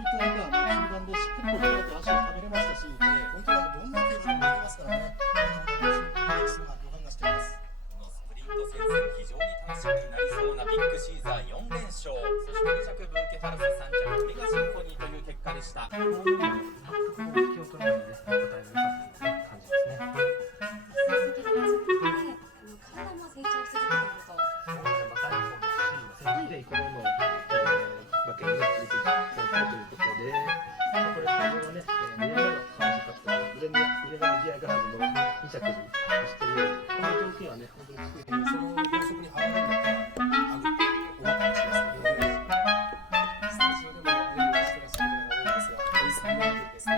そういった中中段でしっかりと足を食べれましたし、本当にどんなケーブルもできますからね。そうな予感がしています。このスプリント戦線、非常に楽しみになりそうなビッグシーザー4連勝、そして2着ブーケファルス、3着メガシンフォニーという結果でした。全く引きを取らないで答えが良かったような感じですね。体も成長し続けていると。若い方ですし、先でこの馬券が入れていきたいということで、これはね、2年前の話し方と腕のギアガラードの2着にしている、この条件はね、本当に作りその法則にはまるんだったら、おばかもしますけどね。スタジオでもレビューしてらっしゃる方が多いですが、小井さんのですね。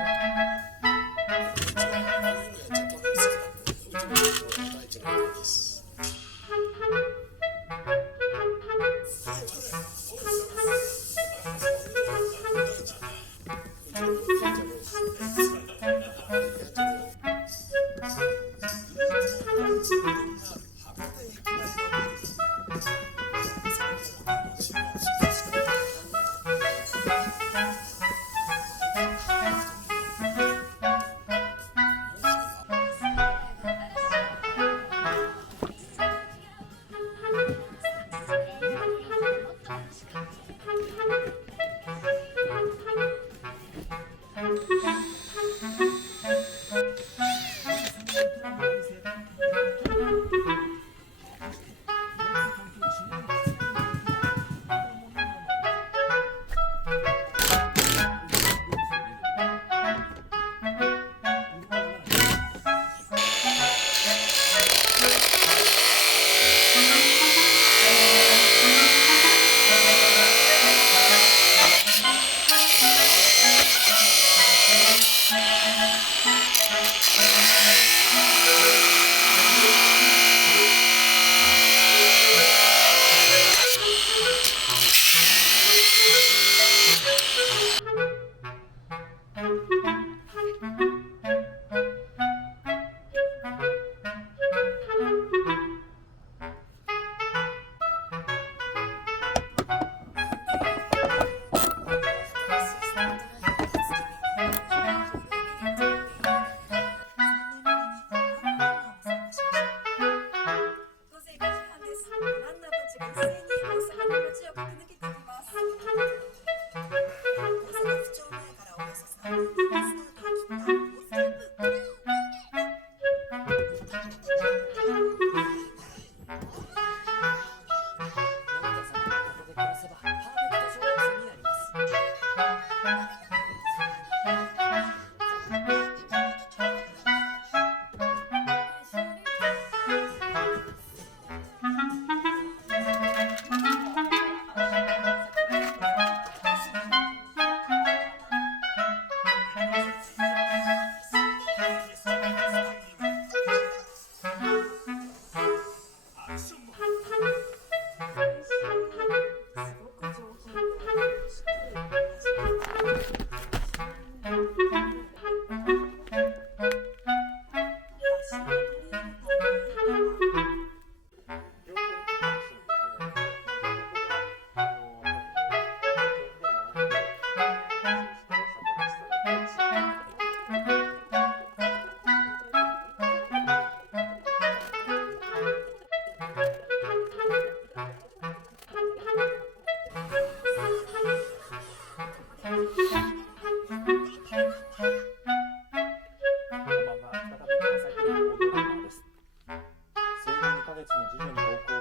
生後2ヶ月の次女に暴行